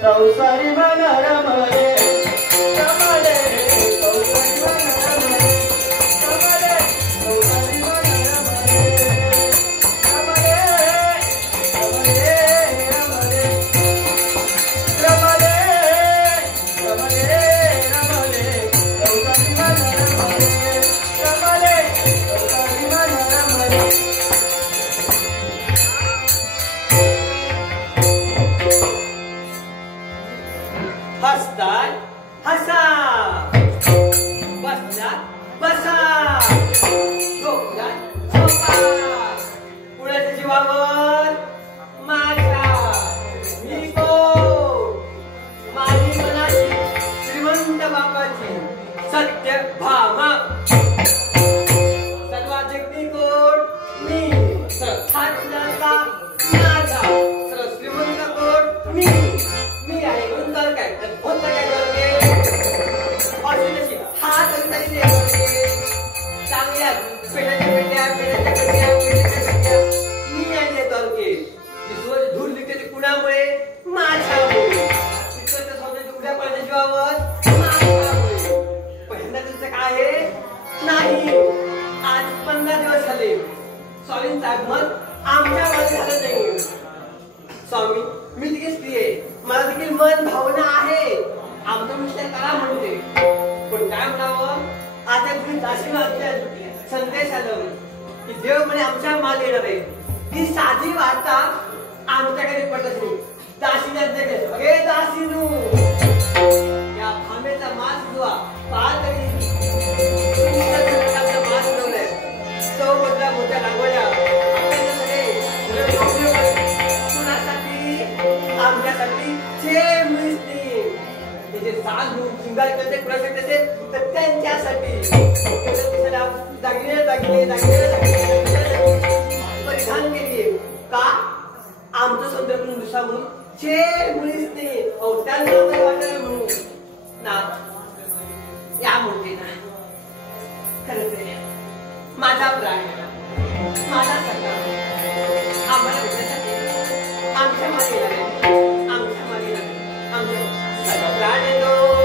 संसारी मन रमले रमले संसारी मन रमले रमले संसारी मन रमले रमले रमले रमले रमले रमले संसारी मन रमले रमले संसारी मन रमले हसतात हसा बसलात बसा झोपलात झोपा कुणाच्या जीवावर माझ्या मी कोण माझी मनाची श्रीमंत बापाची सत्य भामा सर्वात जगती कोण मी हातला माझा सर्व श्रीमंत कोण मी आहे गुंतर काय होत काय करते ऑर्डिनरी हा तरी चांगल्या पेट्या मी आहे तर्के दिसवर धूर निघते कुणामुळे माझ्यामुळे तिकडच्या सौंदर्य उड्या पडण्याच्या जीवावर माझ्यामुळे पहिल्यांदा त्यांचं काय आहे नाही आज 15 दिवस झाले स्वामींचं आगमन आमच्यामध्ये झालं नाही स्वामी मी देखील स्त्री आहे मला देखील मन भावना आहे आमचा विचार करा म्हणते पण काय म्हणावं आता दाशीला संदेश आला की देव म्हणे आमच्या माल येणार आहे ती साधी वार्ता आमच्याकडे पडत नाही दाशीने हे दासीनू या भामेचा मास दुआ पार तरी मास बनवलाय तो मोठ्या मोठ्या रांगोळ्या आमच्यासाठी जे मिळते त्याचे साल शिंगार करते कुणासाठी असेल तर त्यांच्यासाठी दागिने दागिने दागिने परिधान केली का आमचं सौंदर्य म्हणून दुसरा म्हणून जे मिळते त्यांना वाटायला म्हणून ना या म्हणते ना खरंच आहे माझा प्राण माझा सगळा आम्हाला भेटण्यासाठी आमच्या मागे लागेल आमच्या मागे लागेल आमच्या सगळं प्राण येतो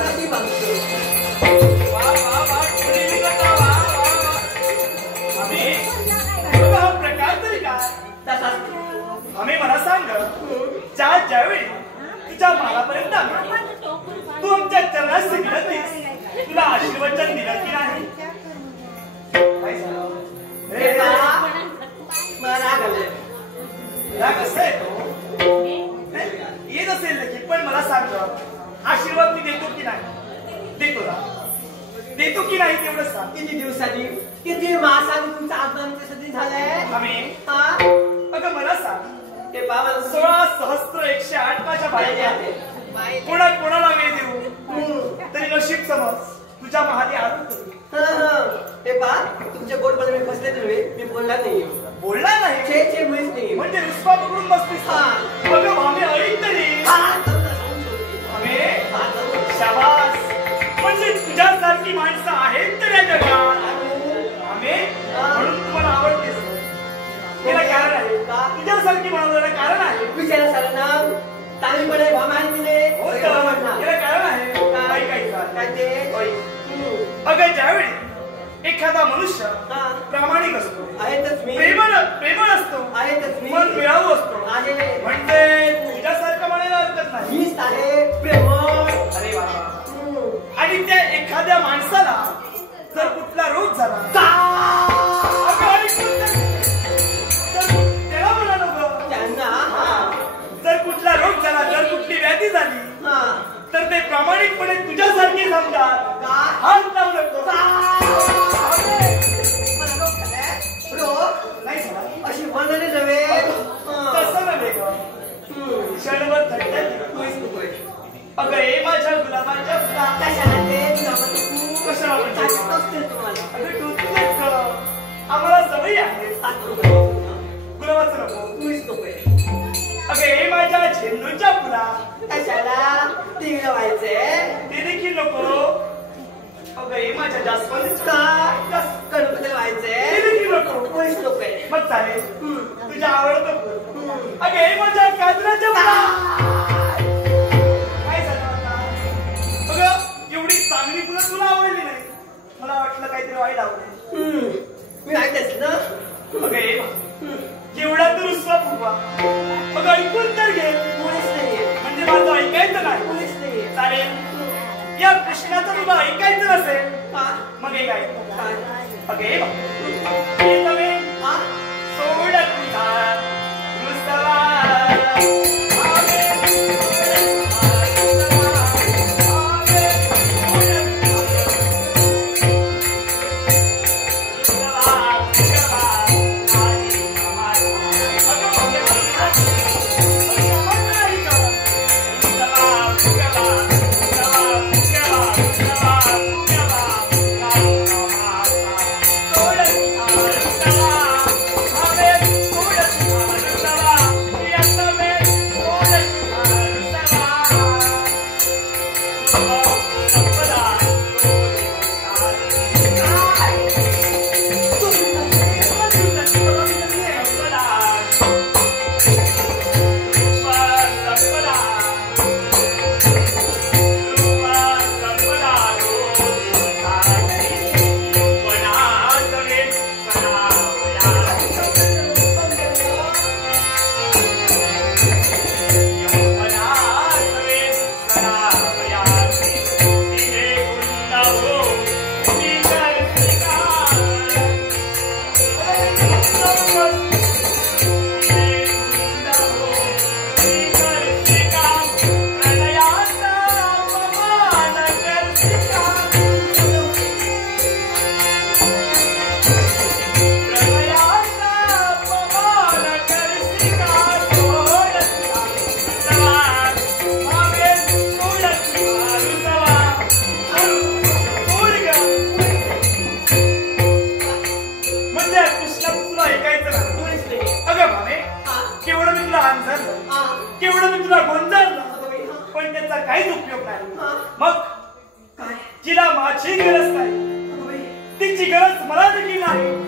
कशी बघतो हा प्रकार तरी काय तसाच आम्ही मला सांग ज्यावेळी तुझ्या मालापर्यंत तू आमच्या चरणात शिकलतीस तुला आशीर्वचन दिलं की नाही मला राग आलाय राग कसं आहे तो येत असेल नक्की पण मला सांग आशीर्वाद मी देतो की नाही देतो ना देतो की नाही तेवढं सांग किती दिवसांनी किती मासांनी तुमचा आत्महत्येसाठी झालाय आम्ही हा अगं मला सांग ते बाबा 16,108 माझ्या बाहेर कोणाला वेळ देऊ तरी नशीब समज तुझ्या महाली आलो ते पा तुमच्या गोडमध्ये मी फसले नव्हे मी बोलला नाही बोलला नाही छे मुळीच नाही म्हणजे रुसवा पकडून बसतीस बघ आम्ही ऐक तरी शाबास म्हणजे तुझ्यासारखी माणसं आहेत तर या जगात आम्ही म्हणून तुम्हाला आवडतेस त्याला कारण आहे तुझ्यासारखी माणसाला कारण आहे विचारा सर ना चांगलीपणे भामाने याला कारण आहे काय ते अगं ज्यावेळी एखादा मनुष्य प्रामाणिक असतो आहेतच मी प्रेमळ असतो आहेतच मी मन मिळावू असतो आहे म्हणजे तुझ्यासारखं म्हणायला हरकत नाही हीच आहे प्रेमळ अरे बाबा आणि त्या एखाद्या माणसाला जर कुठला रोग झाला त्याला म्हणा नको त्यांना जर कुठला रोग झाला जर कुठली व्याधी झाली तर ते प्रामाणिकपणे तुझ्यासारखे समजात हात लावू नको नाही झाला अशी मनाने नव्हे तसं नव्हे का क्षणभर थंड अगं हे माझ्या गुलाबाच्या फुला कशाला अगं टोचतेच आम्हाला सवयी आहे गुलाबाचं नको अगं हे माझ्या झेंडूच्या फुला कशाला टीव्ही व्हायचंय ते देखील नको अगं हे माझ्या जास्वंदीचं गणपती व्हायचंय ते देखील नको कोणीच नको आहे मग चालेल तुझ्या आवडतं फुल अगं हे माझ्या काजराच्या फुला काय झालं आता अगं एवढी चांगली फुलं तुला आवडली नाही मला वाटलं काहीतरी वाईट आवडेल मी ऐकतेस ना अगं हे केवढा तू रुसवा फुगवा मग ऐकून तर घे कोणीच नाहीये म्हणजे माझं ऐकायचं नाही कोणीच नाहीये चालेल या प्रश्नाचं तुला ऐकायचं नसेल मग हे काय अगं हे नव्हे सोड तुझा रुसवा केवढं मी तुला गोंजारलं पण त्याचा काहीच उपयोग नाही मग काय जिला माझी गरज नाही तिची गरज मला देखील नाही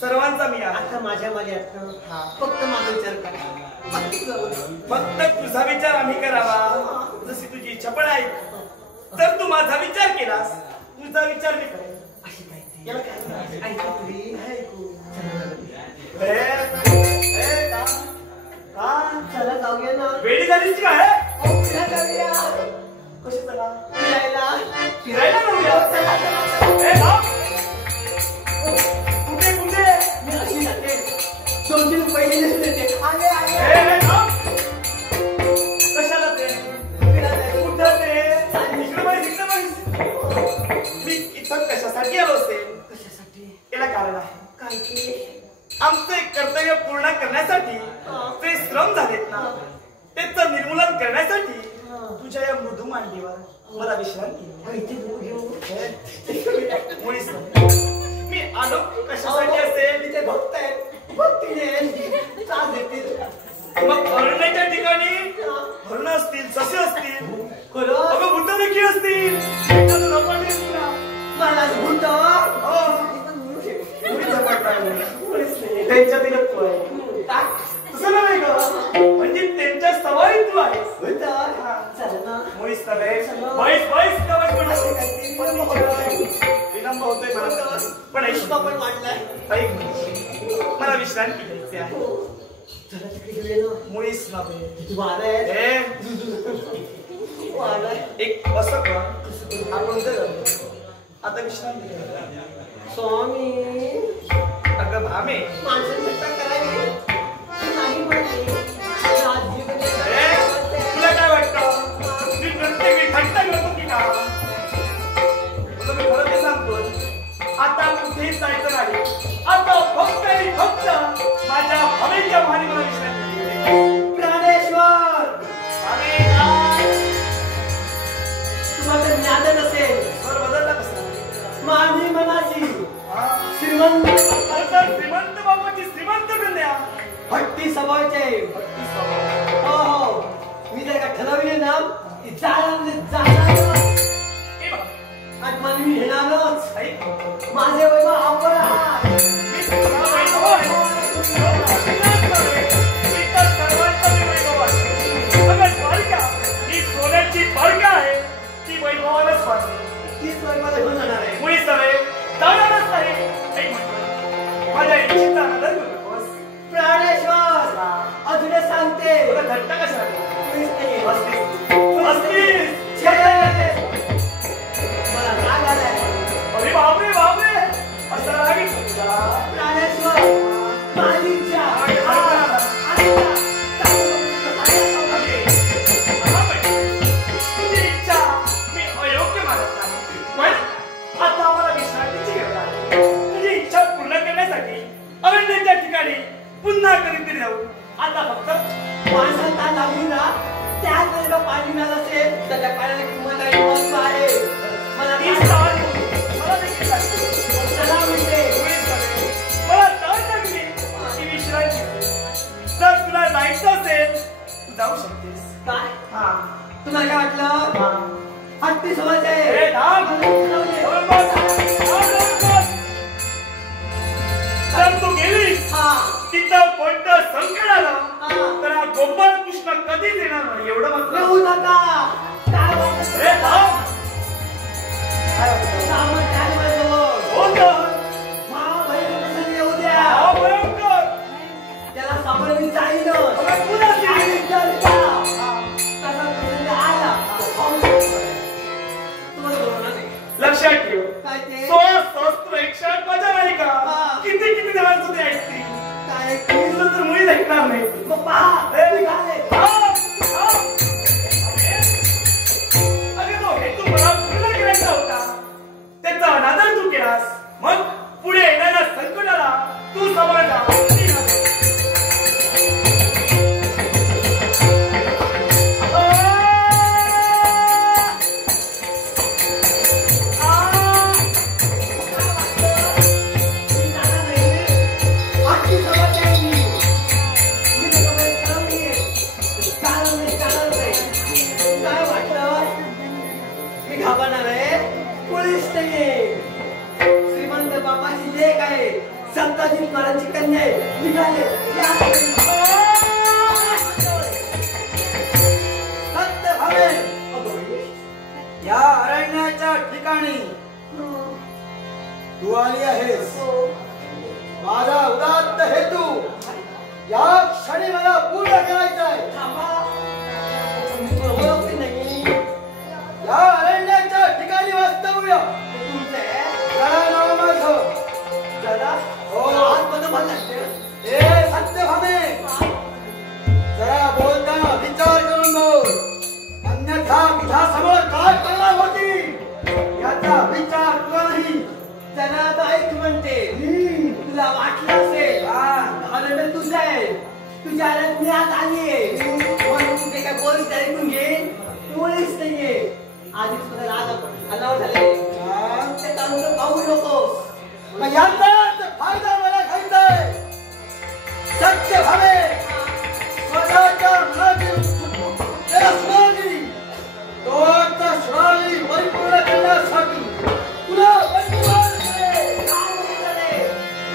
सर्वांचा मी आता माझ्या मध्ये फक्त माझा विचार करा, फक्त तुझा विचार आम्ही करावा जशी तुझी इच्छा पण आहे. जर तू माझा विचार केलास, तुझा विचार मी करेन. अशी काय याला काय ऐकू तुम्ही ऐकू चला जाऊया ना. वेळी झालीच काय कशी चला फिरायला फिरायला जाऊया. कुठे कुठे मी अशी जाते 2-3 पहिले देते. कशाला ते कुठं ते इकडे मी इथं कशासाठी आलो असेल. कशासाठी याला कारण आहे काय की आमचे कर्तव्य पूर्ण करण्यासाठी ते श्रम झालेत ना, त्याचं निर्मूलन करण्यासाठी तुझ्या या मृदू मांडीवर मला विश्रांती मी आलो कशासाठी असेल. ते भक्त आहेत, भक्तीने त्रास देतील. मग हरण्याच्या ठिकाणी हरण असतील, ससे असतील, अगं भूत देखील असतील. मला भूत त्यांच्यातील तसं नाही ग, म्हणजे त्यांच्या सवयी तू आहेस. विलंब होतोय पण ऐश्वा पण वाटलाय. मला विश्रांती घ्यायची आहे. मुळीच एक असं आपण आता विश्रांती घ्या. स्वामी अगं भामे तुला काय वाटतं मी प्रत्येक वेळी थट्टा करतो की का. मी खरं ते सांगतो आता कुठेही जायचं नाही. आता फक्त आणि फक्त माझ्या भावेच्या भारी मला विश्रांती. प्राणेश्वर तुम्हाला ज्ञान नसेल. स्वर बदलला कसा हट्टी स्वभावाचे. हो हो, मी जर का ठरवले ना आणि मला मी घेणारच. माझे वैभव आवड सोन्याची बालिका आहे ती वैभवालाच वाटते. तीच वैभवाला घेऊन जाणार आहे. मुळीच नव्हे, जाणारच नाही. माझ्या इच्छेचा आनंद घेऊ नकोस. प्राणेश्वर अजून सांगते. तुला घट्ट कशा मला राग आलाय. अरे बापरे बापरे, असं राग तुला. प्राणेश्वर मालिकच्या तुझी इच्छा मी अयोग्य मानत नाही, पण आता आम्हाला विश्रांतीची गरज आहे. तुझी इच्छा पूर्ण करण्यासाठी अरण्याच्या ठिकाणी पुन्हा कधीतरी जाऊ. आता फक्त माणसाला लागली ना त्याच वेळेला पाणी मिळालं असेल तर त्या पाण्याला किंमत आहे, महत्व आहे. मला ती सवाल मला देखील लागते. चला म्हणते मला तळ लागली की विश्रांती. जर तुला जायचं असेल तू जाऊ शकतेस. काय हा, तुम्हाला काय वाटलं? हट्टी समाज आहे. ए, थांब. जर तू गेलीस हा तिथं कोणतं संकट आलं हा. तर हा गोपाळ कृष्ण कधीच येणार नाही, एवढं मात्र. येऊ नका. काय वाटतं? ए, थांब. सामान काय माझ्याजवळ? हो तर. महाभैरव येऊ द्या. हा, भयंकर. त्याला सामान मी जाईन. अगं, पुन्हा आणि जर का तसा प्रसंग आला तुम्हाला बोलवणार नाही. लक्षात ठेव, काय ते? 16 सहस्त्र 108 माझ्या नाही का हा. किती किती जणांचं ते ऐकतील. काय तुझं तर मुळीच ऐकणार नाही. मग पहा, ए, निघाले. अरे तो हेतू मला पूर्ण करायचा होता, त्याचा अनादर तू केलास. मग पुढे येणाऱ्या संकटाला तू समजला. श्रीमंत बापाची लेक आहे, संताजी महाराजची कन्या आहे. निघाले सत्य भावे या अरण्याच्या ठिकाणी तू आली आहेस. माझा उदात्त हेतू या क्षणी मला पूर्ण करायचा आहे. ओळखते नाही या अरण्याच्या ठिकाणी वास्तव्य तुमचे जरा नाव माझं. दादा हो. आतमध्ये मला लागते. ए सत्यभामे, जरा बोलताना विचार करून बोल, अन्यथा तुझ्यासमोर काय करणार होती याचा विचार तुला नाही. जरा आता ऐक म्हणते. तुला वाटलं असेल अरण्य तुझं आहे, तुझ्या अरण्यात आलीये म्हणून तुझे काय पोलीस ऐकून घे. पोलीस नाहीये, आधीच तुझं राग अनावर झाले. ते चांगलं पाहू नकोस. मग याचाच फायदा मला घ्यायचा आहे. सत्यभामे, स्वतःच्या मनातील स्मरणी दोघांचा श्रावणी परिपूर्ण करण्यासाठी तुला बंधुमान केले.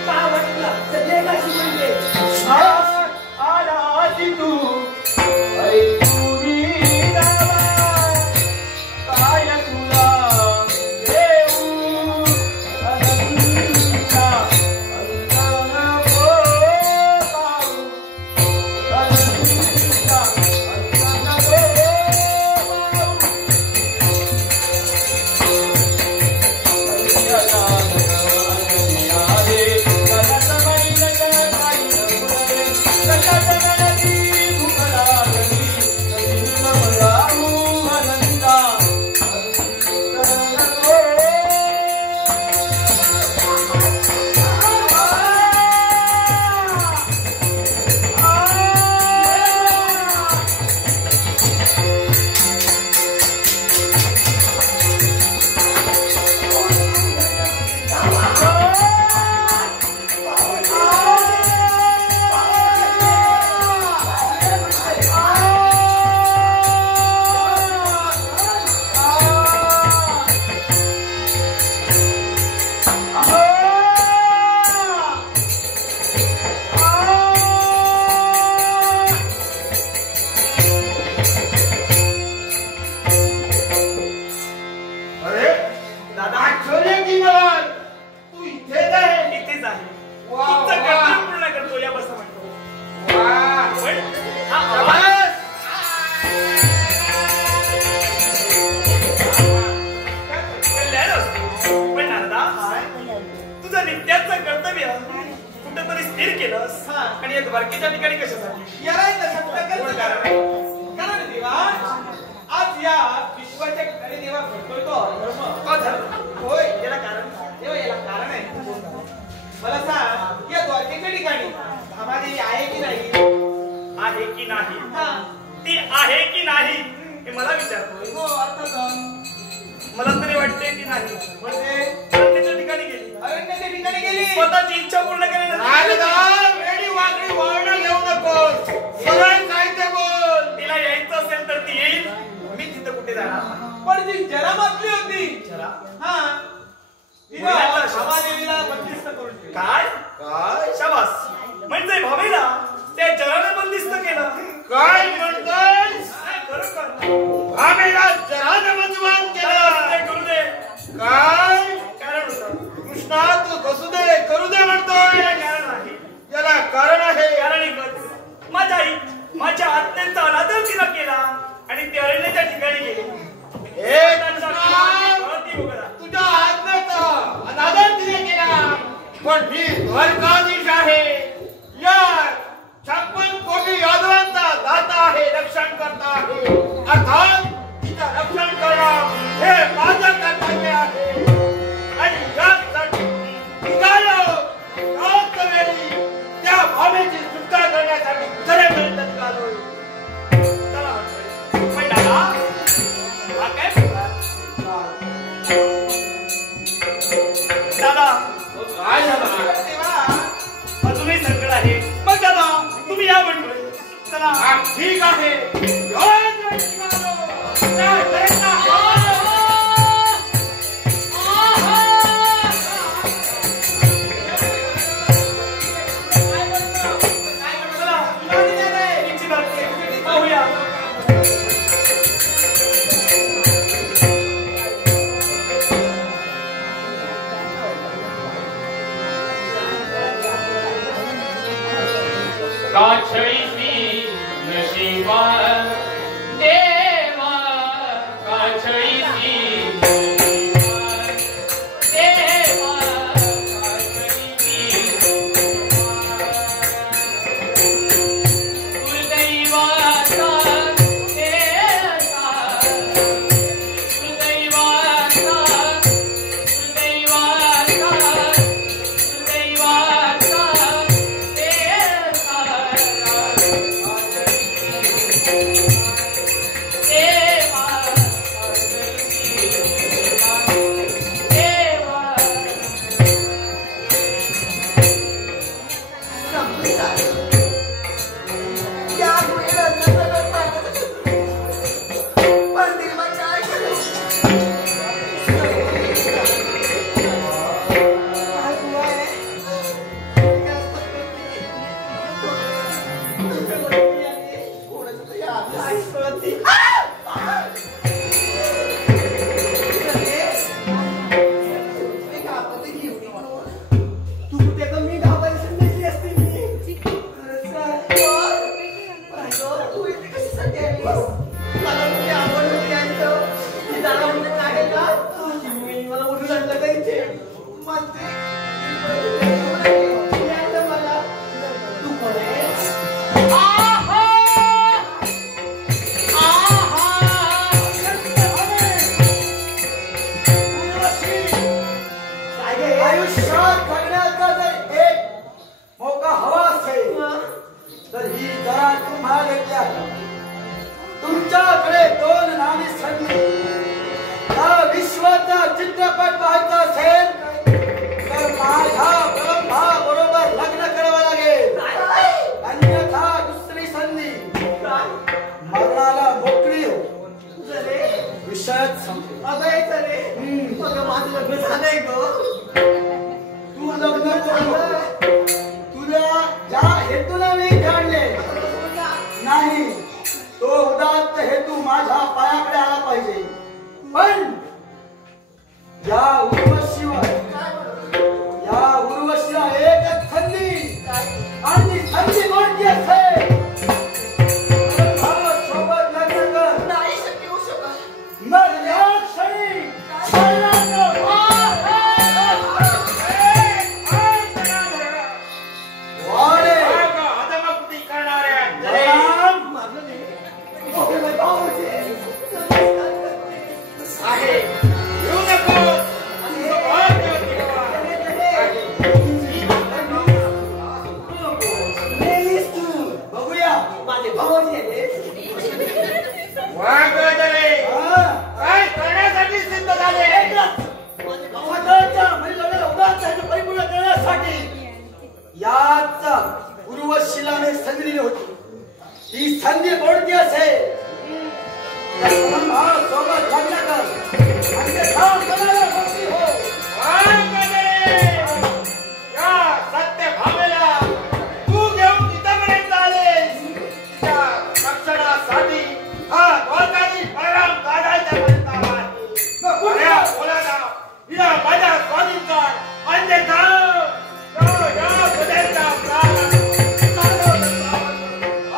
काय वाटलं तर देवाशी म्हणते. आला आधी तू ऐकूनी नावा काय तुला तुमचं कर्तव्य पूर्ण करतो या बस म्हणतो. पण हा आवाज कल्याण असतो. पण नारदा तुझं नित्याचं कर्तव्य कुठेतरी स्थिर केलंस आणि या द्वारकेच्या ठिकाणी कशासाठी? कारण देवा आज या विश्वाच्या ठिकाणी देवा घडतोय तो अधर्म. होय, याला कारण देवा, याला कारण आहे. मला सांग, या द्वारकेच्या ठिकाणी धामादेवी आहे की नाही? आहे की नाही? ती आहे की नाही हे मला विचारतोय. हो, अर्थात. मला तरी वाटते की नाही. म्हणजे अरण्याच्या ठिकाणी गेली, अरण्याच्या ठिकाणी गेली. स्वतःची इच्छा पूर्ण करायला वेडी वाकडी वळणं घेऊ नकोस. सरळ काय ते बोल. तिला यायचं असेल तर ती येईल, मी तिथं कुठे जाणार? पण ती जरा मागली होती. जरा? हा, तिला धामादेवीला बंदिस्त करून ठेवली. काय? शाबास. म्हणजे भावेला त्या जराने बंदिस्त केलं. काय म्हणतोस? खरोखर आम्हीला जराने बंदवान केलं. करू दे. काय कारण होतं. कृष्णा, तू बसू दे, करू दे म्हणतोय. कारण आहे. याला कारण आहे. कारण एकच, माझ्या आत्म्यांचा अनादर तिला केला आणि ती अरण्याच्या ठिकाणी गेली. तुझ्या आज्ञेचा अनादर तिने केला. पण ही द्वारकाधीश आहे. या 56 कोटी यादवांचा दाता आहे, रक्षण करता आहे. अर्थात तिचं रक्षण करणं हे माझं कर्तव्य आहे. आणि यासाठी निघालो त्याच वेळी त्या भावेची सुटका करण्यासाठी खरे प्रयत्न निघालोय. चला म्हणतोय. पण दादा, हा काय प्रकार? दादा, काय झालं? देवा, अजूनही संकट आहे. मग दादा, तुम्ही या म्हणतोय. चला. ठीक आहे. काछळीसी नशिबा देवा, काछळीसी देवा, काछळीसी दुर्दैवाचा देसा, दुर्दैवाचा, दुर्दैवाचा, दुर्दैवाचा तुमच्याकडे 2 नाणी संधी. हा विश्वाचा चित्रपट पाहायचा असेल तर माझ्या ब्रह्मा बरोबर लग्न करावं लागेल. अन्यथा दुसरी संधी, मरणाला मोकळी हो. विषयच संपला. माझं लग्न झालंय ग. तू लग्न करू. तुला ज्या हेतूने मी काढले नाही तो उदात्त हेतू माझ्या पायाकडे आला पाहिजे. पण ज्या उर्वशीवर तिला मी संधी दिली होती. ही संधी कोणती असेल तर सोबत लग्न कर आणि ते काम करायला मोठी हो. या सत्य भावेला तू घेऊन तिथपर्यंत आलेस. तिच्या रक्षणासाठी हा द्वारकाधी परिणाम काढायचा पर्यंत आला आहे. बोलायला हिला माझ्या स्वाधीन कर अन्यथा या बदलता प्राण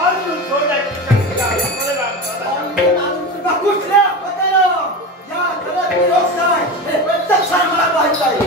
अर्जुन सोडण्याची शक्ती कुठल्या पदाला या घरात व्यवसाय हे प्रत्यक्ष मला पाहायचं आहे.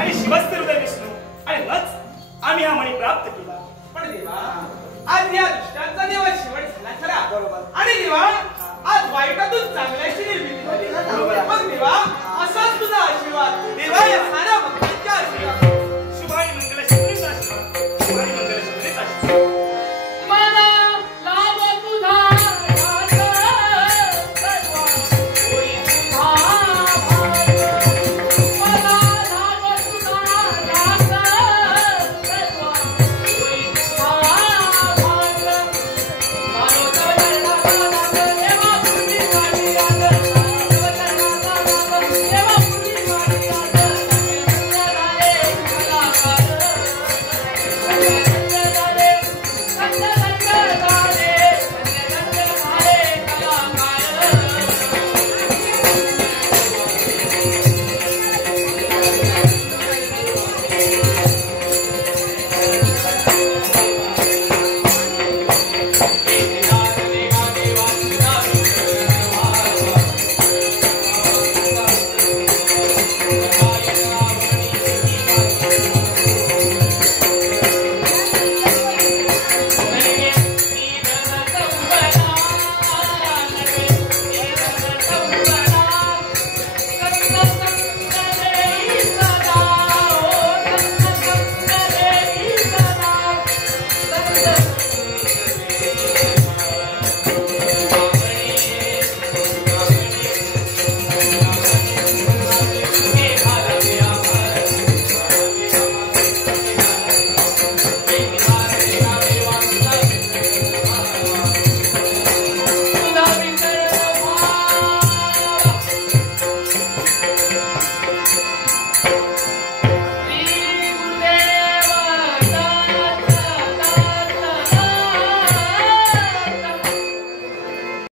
आणि शिवस्य हृदय विष्णू आणि हच आम्ही हा मणी प्राप्त केला. पण देवा आज या दुष्टांचा देवा शेवट झाला खरा. बरोबर. आणि देवा आज वाईटातून चांगल्याची निर्मिती झाली. बरोबर. मग देवा असाच तुझा आशीर्वाद देवा या साऱ्या भक्तांच्या आशीर्वाद